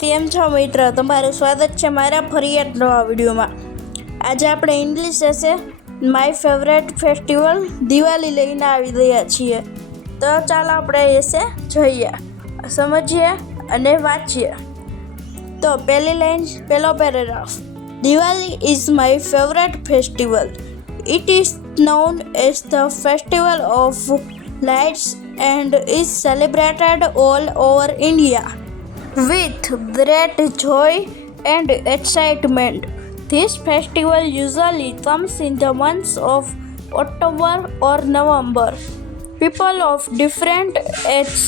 કેમ છો મિત્ર? તમારું સ્વાગત છે મારા ફરી એક નવા વિડીયોમાં. આજે આપણે English essay my favourite festival Diwali લઈને આવી રહ્યા છીએ. તો ચાલો આપણે એસે જોઈએ, સમજીએ અને વાંચીએ. તો પહેલી લાઈન, પહેલો paragraph. Diwali is my favorite festival. It is known as the festival of lights and is celebrated all over India with great joy and excitement. This festival usually comes in the months of October or November. People of different ages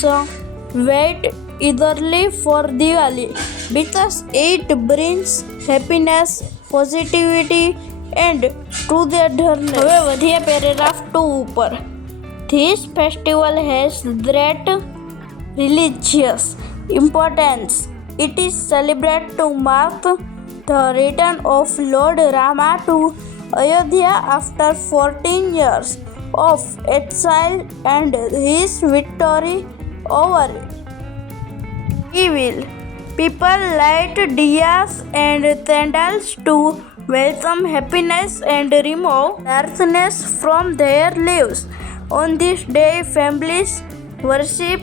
wait eagerly for Diwali because it brings happiness, positivity and togetherness. હવે વધીએ paragraph 2 ઉપર. This festival has great religious importance. It is celebrated to mark the return of Lord Rama to Ayodhya after 14 years of exile and his victory over evil. People light diyas and candles to welcome happiness and remove darkness from their lives. On this day, families worship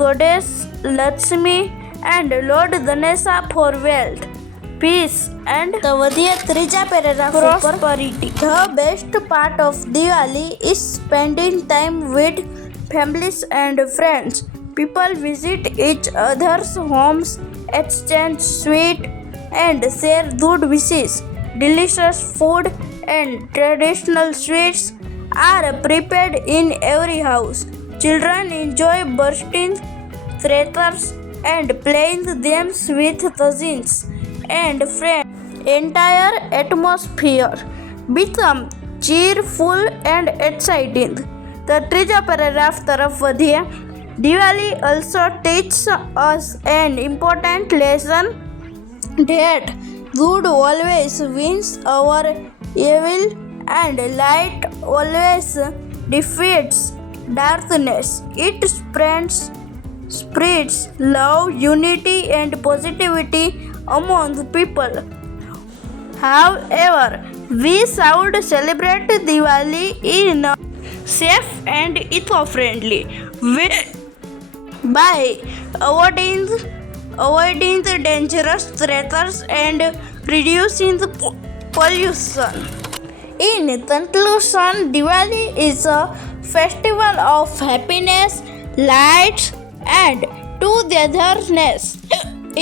Goddess Lakshmi and Lord Ganesha for wealth, peace and ત્રીજા paragraph prosperity. The best part of Diwali is spending time with families and friends. People visit each other's homes, exchange sweets and share good wishes. Delicious food and traditional sweets are prepared in every house. Children enjoy bursting crackers and playing games with cousins and friends. Entire atmosphere become cheerful and exciting. The ત્રીજા paragraph તરફ વધીએ. Diwali also teaches us an important lesson that good always wins over evil and light always defeats darkness. It spreads love, unity and positivity among people. However, we should celebrate Diwali in a safe and eco-friendly way by avoiding the dangerous crackers and reducing the pollution. In conclusion, Diwali is a festival of happiness, light and togetherness.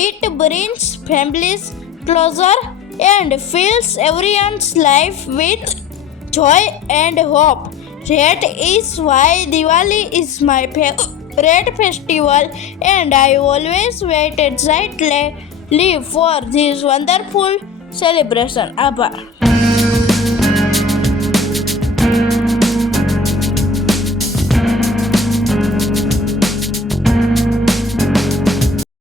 It brings families closer and fills everyone's life with joy and hope. That is why Diwali is my favorite festival and I always wait excitedly for this wonderful celebration. આભાર.